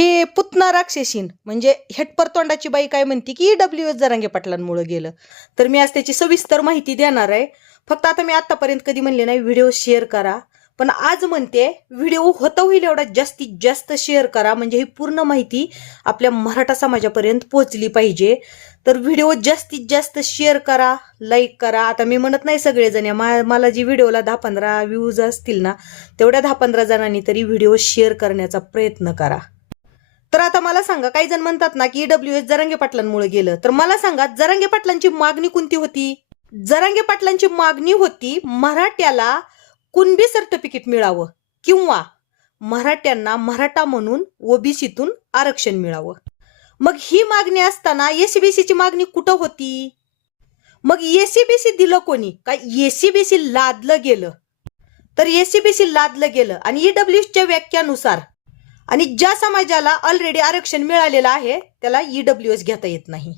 हे पुतना राक्षसीन म्हणजे हेटपर तोंडाची बाई काय म्हणते की डब्ल्यू एस जरांगे पाटलांमुळे गेलं. तर मी आज त्याची सविस्तर माहिती देणार आहे. फक्त आता मी आतापर्यंत कधी म्हणले नाही व्हिडिओ शेअर करा. पण आज म्हणते व्हिडिओ होता होईल एवढा जास्तीत जास्त शेअर करा म्हणजे ही पूर्ण माहिती आपल्या मराठा समाजापर्यंत पोहोचली पाहिजे. तर व्हिडिओ जास्तीत जास्त शेअर करा लाईक करा. आता मी म्हणत नाही सगळेजण या मा- मला जी व्हिडिओला दहा पंधरा व्ह्यूज असतील ना तेवढ्या दहा पंधरा जणांनी तरी व्हिडिओ शेअर करण्याचा प्रयत्न करा. तर आता मला सांगा काही जण म्हणतात ना की डब्ल्यू एस जरांगे पाटलांमुळे गेलं. तर मला सांगा जरांगे पाटलांची मागणी कोणती होती? जरांगे पाटलांची मागणी होती मराठ्याला कुणबी सर्टिफिकेट मिळावं किंवा मराठ्यांना मराठा म्हणून ओबीसीतून आरक्षण मिळावं? मग ही मागणी असताना एसीबीसीची मागणी कुठं होती? मग एसीबीसी दिलं कोणी? काय एसीबीसी लादलं गेलं? तर एसीबीसी लादलं गेलं आणि ईडब्ल्यूच्या व्याख्यानुसार आणि ज्या समाजाला ऑलरेडी आरक्षण मिळालेलं आहे त्याला ईडब्ल्यू एस घेता येत नाही.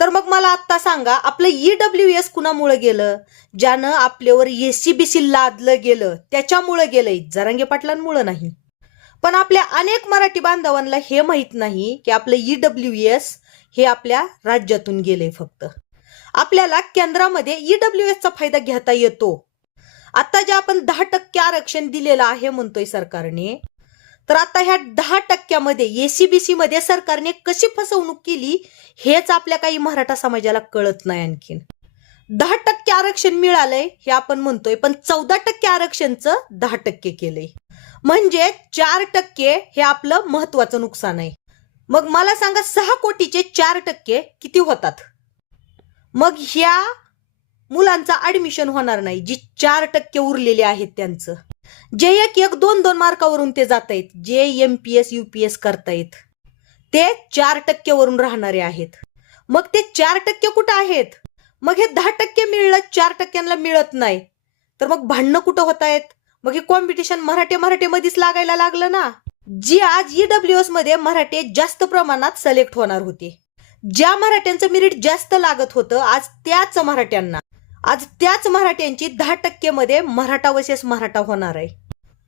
तर मग मला आत्ता सांगा आपलं ईडब्ल्यू एस कुणामुळे गेलं? ज्यानं आपल्यावर एसीबीसी लादलं गेलं त्याच्यामुळं गेलंय जरांगे पाटलांमुळं नाही. पण आपल्या अनेक मराठी बांधवांना हे माहीत नाही की आपलं ईडब्ल्यू एस हे आपल्या राज्यातून गेलंय फक्त. आपल्याला केंद्रामध्ये ईडब्ल्यू एसचा फायदा घेता येतो. आता जे आपण दहा टक्के आरक्षण दिलेलं आहे म्हणतोय सरकारने तर आता ह्या दहा टक्क्यामध्ये एसीबीसी मध्ये सरकारने कशी फसवणूक केली हेच आपल्या काही मराठा समाजाला कळत नाही आणखीन. दहा टक्के आरक्षण मिळालंय हे आपण म्हणतोय पण चौदा टक्के आरक्षणचं दहा टक्के केलंय. म्हणजे चार टक्के हे आपलं महत्वाचं नुकसान आहे. मग मला सांगा सहा कोटीचे चार टक्के किती होतात? मग ह्या मुलांचं ऍडमिशन होणार नाही जी चार टक्के उरलेले आहेत त्यांचं. जे एक एक दोन दोन मार्कावरून ते जात आहेत जे M P S U P S करतायत ते चार टक्केवरून राहणारे आहेत. मग ते चार टक्के कुठं आहेत? मग हे दहा टक्के मिळलं चार टक्क्यांना मिळत नाही. तर मग भांडणं कुठं होत आहेत मग हे कॉम्पिटिशन मराठे मराठीमध्येच लागायला लागलं ना? जी आज ईडब्ल्यू एसमध्ये मराठे जास्त प्रमाणात सिलेक्ट होणार होते. ज्या मराठ्यांचं मेरिट जास्त लागत होतं आज त्याच मराठ्यांना. आज त्याच मराठ्यांची दहा टक्केमध्ये मराठा वसेस मराठा होणार आहे.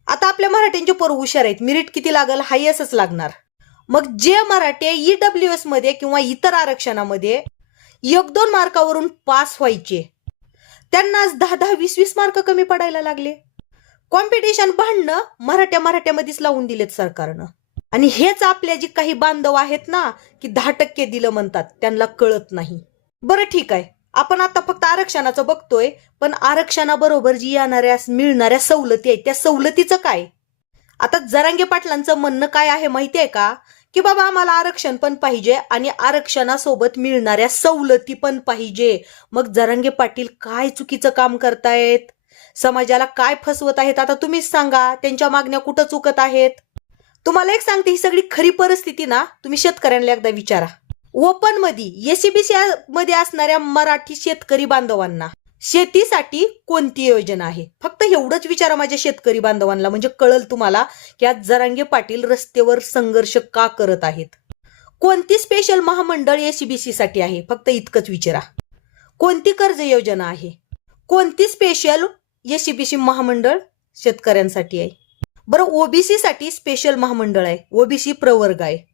आता आपल्या मराठ्यांचे पोर हुशार आहेत. मिरिट किती लागल? हायसच लागणार. मग जे मराठे ईडब्ल्यू एसमध्ये किंवा इतर आरक्षणामध्ये एक दोन मार्कावरून पास व्हायचे त्यांना आज दहा दहा वीस वीस मार्क कमी पडायला लागले. कॉम्पिटिशन भांडणं मराठ्या मराठ्यामध्येच लावून दिलेत सरकारनं. आणि हेच आपल्या जी काही बांधव आहेत ना की दहा टक्के दिलं म्हणतात त्यांना कळत नाही. बरं ठीक आहे. आपण आता फक्त आरक्षणाचं बघतोय पण आरक्षणाबरोबर जी येणाऱ्या मिळणाऱ्या सवलती आहेत त्या सवलतीचं काय? आता जरांगे पाटलांचं म्हणणं काय आहे माहिती आहे का? की बाबा आम्हाला आरक्षण पण पाहिजे आणि आरक्षणासोबत मिळणाऱ्या सवलती पण पाहिजे. मग जरांगे पाटील काय चुकीचं काम करतायत? समाजाला काय फसवत आहेत? आता तुम्हीच सांगा त्यांच्या मागण्या कुठं चुकत आहेत? तुम्हाला एक सांगते ही सगळी खरी परिस्थिती ना तुम्ही शेतकऱ्यांना एकदा विचारा. ओपन मधी एसीबीसी मध्ये असणाऱ्या मराठी शेतकरी बांधवांना शेतीसाठी कोणती योजना आहे? फक्त एवढंच विचारा माझ्या शेतकरी बांधवांना. म्हणजे कळल तुम्हाला की आज जरांगे पाटील रस्त्यावर संघर्ष का करत आहेत? कोणती स्पेशल महामंडळ एसीबीसी साठी आहे? फक्त इतकंच विचारा. कोणती कर्ज योजना आहे? कोणती स्पेशल एसीबीसी महामंडळ शेतकऱ्यांसाठी आहे? बरं ओबीसी साठी स्पेशल महामंडळ आहे. ओबीसी प्रवर्ग आहे.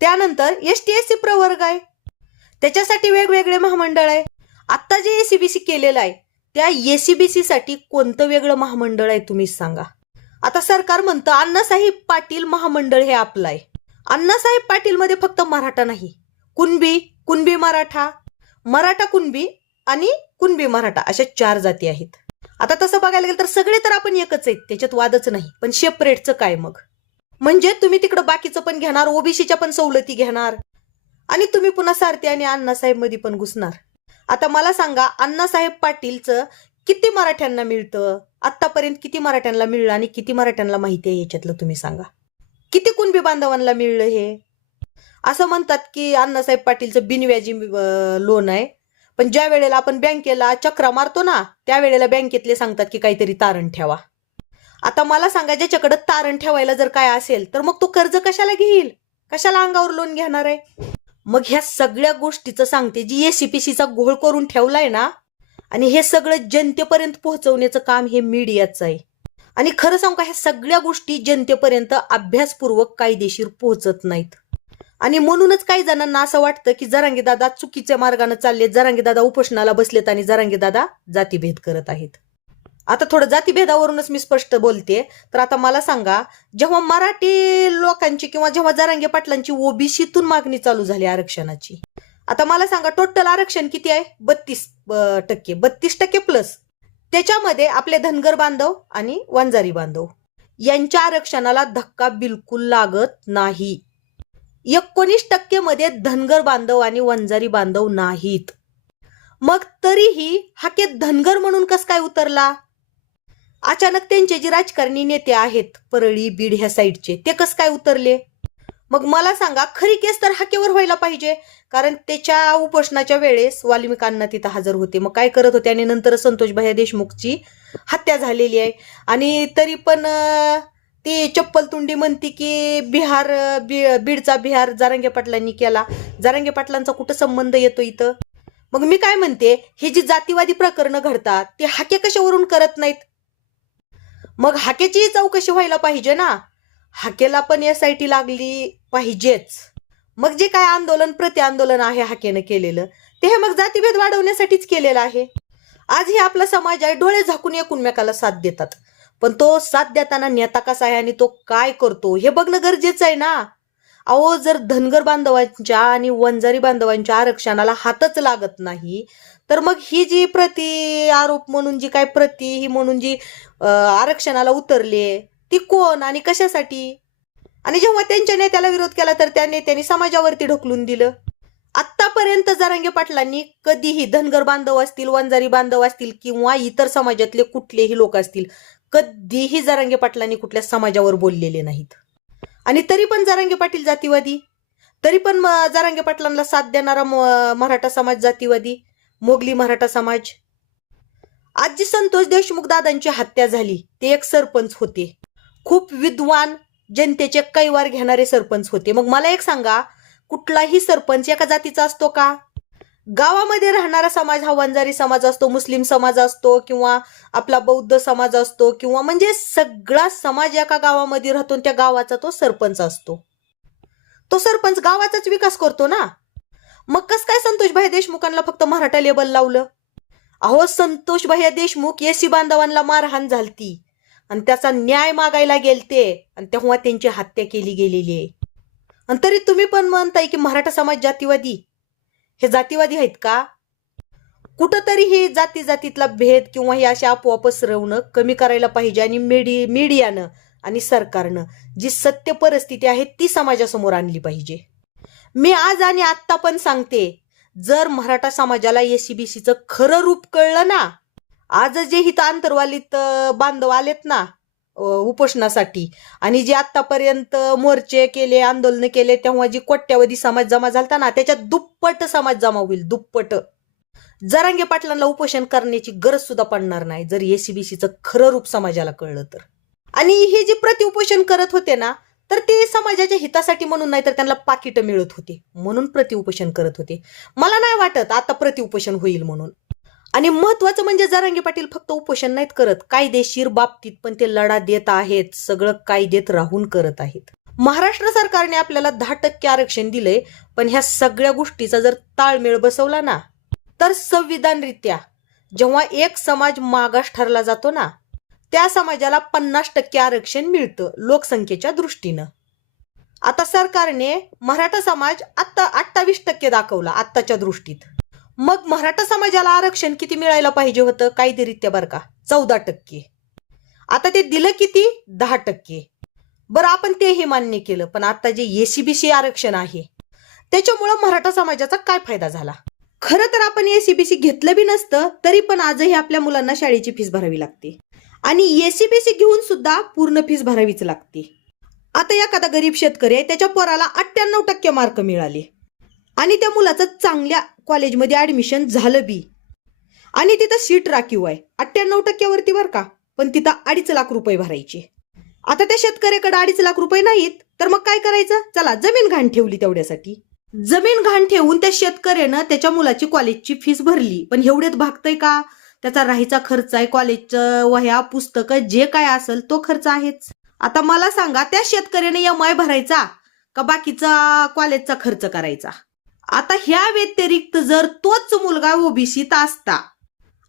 त्यानंतर एस टी एस सी प्रवर्ग आहे. त्याच्यासाठी वेगवेगळे महामंडळ आहे. आता जे एसीबीसी केलेलं आहे त्या एसीबीसी साठी कोणतं वेगळं महामंडळ आहे तुम्ही सांगा. आता सरकार म्हणतं अण्णासाहेब पाटील महामंडळ हे आपलं आहे. अण्णासाहेब पाटील मध्ये फक्त मराठा नाही. कुणबी कुणबी मराठा मराठा कुणबी आणि कुणबी मराठा अशा चार जाती आहेत. आता तसं बघायला गेलं तर सगळे तर आपण एकच आहेत त्याच्यात वादच नाही. पण सेपरेटचं काय मग? म्हणजे तुम्ही तिकडं बाकीचं पण घेणार ओबीसीच्या पण सवलती घेणार. आणि तुम्ही पुन्हा सारथी आणि अण्णासाहेबमध्ये पण घुसणार. आता मला सांगा अण्णासाहेब पाटीलचं किती मराठ्यांना मिळतं? आतापर्यंत किती मराठ्यांना मिळलं आणि किती मराठ्यांना माहिती आहे याच्यातलं तुम्ही सांगा. किती कुणबी बांधवांना मिळलं हे? असं म्हणतात की अण्णासाहेब पाटीलचं बिनव्याजी लोन आहे. पण ज्या वेळेला आपण बँकेला चक्रा मारतो ना त्यावेळेला बँकेतले सांगतात की काहीतरी तारण ठेवा. आता मला सांगा ज्याच्याकडे तारण ठेवायला जर काय असेल तर मग तो कर्ज कशाला घेईल? कशाला अंगावर लोन घेणार आहे? मग ह्या सगळ्या गोष्टीचं सांगते जी एसीपीसीचा घोळ करून ठेवलाय ना आणि हे सगळं जनतेपर्यंत पोहोचवण्याचं काम हे मीडियाचं आहे. आणि खरं सांगू का ह्या सगळ्या गोष्टी जनतेपर्यंत अभ्यासपूर्वक कायदेशीर पोहोचत नाहीत. आणि म्हणूनच काही जणांना असं वाटतं की जरांगे दादा चुकीच्या मार्गाने चालले जरांगे दादा उपोषणाला बसलेत आणि जरांगीदादा जातीभेद करत आहेत. आता थोडं जातीभेदावरूनच मी स्पष्ट बोलते. तर आता मला सांगा जेव्हा मराठी लोकांची किंवा जेव्हा जरांगे पाटलांची ओबीसीतून मागणी चालू झाली आरक्षणाची आता मला सांगा टोटल आरक्षण किती आहे? बत्तीस टक्के. बत्तीस टक्के प्लस त्याच्यामध्ये आपले धनगर बांधव आणि वंजारी बांधव यांच्या आरक्षणाला धक्का बिलकुल लागत नाही. एकोणीस टक्के मध्ये धनगर बांधव आणि वंजारी बांधव नाहीत. मग तरीही हा के धनगर म्हणून कस काय उतरला? अचानक त्यांचे जे राजकारणी नेते आहेत परळी बीड ह्या साईडचे ते कस काय उतरले? मग मला सांगा खरी केस तर हाकेवर व्हायला पाहिजे. कारण त्याच्या उपोषणाच्या वेळेस वाल्मिकांना तिथं हजर होते. मग काय करत होते? आणि नंतर संतोष भैया देशमुखची हत्या झालेली आहे. आणि तरी पण ती चप्पल तुंडी म्हणते की बिहार बी- बीडचा बिहार जारंगे पाटलांनी केला. जारंगे पाटलांचा कुठं संबंध येतो इथं? मग मी काय म्हणते? ही जी जातीवादी प्रकरणं घडतात ते हाके कशावरून करत नाहीत? मग हाकेची चौकशी व्हायला पाहिजे ना? हाकेला पण एस आय टी लागली पाहिजेच. मग जे काय आंदोलन प्रति आंदोलन आहे हाकेनं केलेलं ते हे मग जातीभेद वाढवण्यासाठीच केलेलं आहे. आज हे आपला समाज आहे डोळे झाकून एकूणमेकाला साथ देतात. पण तो साथ देताना नेता कसा आहे आणि तो काय करतो हे बघणं गरजेचं आहे ना? अहो जर धनगर बांधवांच्या आणि वंजारी बांधवांच्या आरक्षणाला हातच लागत नाही तर मग ही जी प्रति आरोप म्हणून जी काय प्रति ही म्हणून जी आरक्षणाला उतरले ती कोण आणि कशासाठी? आणि जेव्हा त्यांच्या नेत्याला विरोध केला तर त्या नेत्याने समाजावरती ढकलून दिलं. आतापर्यंत जरांगे पाटलांनी कधीही धनगर बांधव असतील वंजारी बांधव असतील किंवा इतर समाजातले कुठलेही लोक असतील कधीही जरांगे पाटलांनी कुठल्या समाजावर बोललेले नाहीत. आणि तरी पण जरांगे पाटील जातीवादी तरी पण म- जरांगे पाटलांना साथ देणारा म- मराठा समाज जातीवादी मोगली मराठा समाज. आज जी संतोष देशमुख दादांची हत्या झाली. ते एक सरपंच होते. खूप विद्वान जनतेचे कैवार घेणारे सरपंच होते. मग मला एक सांगा कुठलाही सरपंच एका जातीचा असतो का? गावामध्ये राहणारा समाज हा वंजारी समाज असतो मुस्लिम समाज असतो किंवा आपला बौद्ध समाज असतो किंवा म्हणजे सगळा समाज एका गावामध्ये राहतो त्या गावाचा तो सरपंच असतो. तो सरपंच गावाचाच विकास करतो ना? मग कस काय संतोष भाई देशमुखांना फक्त मराठा लेबल लावलं? अहो संतोष भाई देशमुख येसी बांधवांना मारहाण झालती. आणि त्याचा न्याय मागायला गेलते. आणि तेव्हा त्यांची हत्या केली गेलेली आहे. आणि तरी तुम्ही पण म्हणताय की मराठा समाज जातीवादी. हे जातीवादी आहेत का? कुठंतरी हे जाती जातीतला भेद किंवा हे अशा आपोआप पसरवणं कमी करायला पाहिजे आणि मीडी मीडियानं आणि सरकारनं जी सत्य परिस्थिती आहे ती समाजासमोर आणली पाहिजे. मी आज आणि आत्ता पण सांगते जर मराठा समाजाला एसीबीसीचं खरं रूप कळलं ना आज जे हित आंतरवालीत बांधव आलेत ना उपोषणासाठी आणि जे आतापर्यंत मोर्चे केले आंदोलन केले तेव्हा जी कोट्यावधी समाज जमा झालता ना त्याच्यात दुप्पट समाज जमा होईल दुप्पट. जरांगे पाटलांना उपोषण करण्याची गरज सुद्धा पडणार नाही जर एसीबीसीचं खरं रूप समाजाला कळलं तर. आणि हे जे प्रति उपोषण करत होते ना तर ते समाजाच्या हितासाठी म्हणून नाही तर त्यांना पाकिटं मिळत होते. म्हणून प्रतिउपोषण करत होते. मला नाही वाटत आता प्रतिउपोषण होईल म्हणून. आणि महत्वाचं म्हणजे जरांगे पाटील फक्त उपोषण नाहीत करत. कायदेशीर बाबतीत पण ते लढा देत आहेत. सगळं कायदेत राहून करत आहेत. महाराष्ट्र सरकारने आपल्याला दहा टक्के आरक्षण दिलंय. पण ह्या सगळ्या गोष्टीचा जर ताळमेळ बसवला ना तर संविधानरित्या जेव्हा एक समाज मागास ठरला जातो ना त्या समाजाला पन्नास टक्के आरक्षण मिळतं लोकसंख्येच्या दृष्टीनं. आता सरकारने मराठा समाज आत्ता अठ्ठावीस टक्के दाखवला आत्ताच्या दृष्टीत. मग मराठा समाजाला आरक्षण किती मिळायला पाहिजे होतं? कायदेरित्या बरं का? चौदा टक्के. आता ते दिलं किती? दहा टक्के. बरं आपण तेही मान्य केलं पण आता जे एसीबीसी आरक्षण आहे त्याच्यामुळं मराठा समाजाचा काय फायदा झाला? खरं तर आपण एसीबीसी घेतलं बी नसतं तरी पण आजही आपल्या मुलांना शाळेची फीस भरावी लागते. आणि एसीबीसी घेऊन सुद्धा पूर्ण फीस भरावीच लागते. आता एखादा गरीब शेतकरी आहे त्याच्या पोराला अठ्ठ्याण्णव टक्के मार्क मिळाले. आणि त्या मुलाचं चांगल्या कॉलेजमध्ये ऍडमिशन झालं बी. आणि तिथं सीट राखीव आहे अठ्ठ्याण्णव टक्क्यावरती बरं का पण तिथं अडीच लाख रुपये भरायचे. आता त्या शेतकऱ्याकडे अडीच लाख रुपये नाहीत तर मग काय करायचं? चला जमीन घाण ठेवली तेवढ्यासाठी. जमीन घाण ठेवून त्या शेतकऱ्यानं त्याच्या मुलाची कॉलेजची फीस भरली पण एवढ्यात भागतय का? त्याचा राहायचा खर्च आहे कॉलेजचं वह्या पुस्तकं जे काय असेल तो खर्च आहेच. आता मला सांगा त्या शेतकऱ्याने एम आय भरायचा का बाकीचा कॉलेजचा खर्च करायचा? आता ह्या व्यतिरिक्त जर तोच मुलगा ओबीसीत असता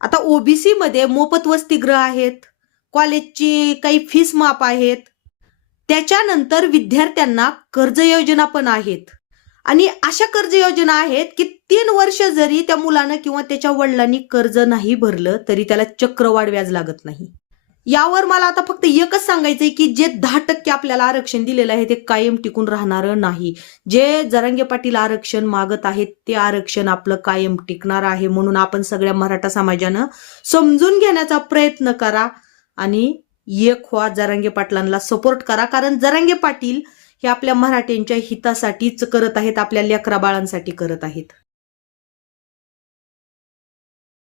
आता ओबीसी मध्ये मोफत वसतिगृह आहेत कॉलेजची काही फीस माफ आहेत त्याच्यानंतर विद्यार्थ्यांना कर्ज योजना पण आहेत. आणि अशा कर्ज योजना आहेत की तीन वर्ष जरी त्या मुलानं किंवा त्याच्या वडिलांनी कर्ज नाही भरलं तरी त्याला चक्रवाढ व्याज लागत नाही. यावर मला आता फक्त एकच सांगायचंय की जे दहा टक्के आपल्याला आरक्षण दिलेलं आहे ते कायम टिकून राहणार नाही. जे जरांगे पाटील आरक्षण मागत आहेत ते आरक्षण आपलं कायम टिकणार आहे म्हणून आपण सगळ्या मराठा समाजानं समजून घेण्याचा प्रयत्न करा आणि एक व्हा जरांगे पाटलांना सपोर्ट करा. कारण जरांगे पाटील हे आपल्या मराठ्यांच्या हितासाठीच करत आहेत आपल्या लेकराबाळांसाठी करत आहेत.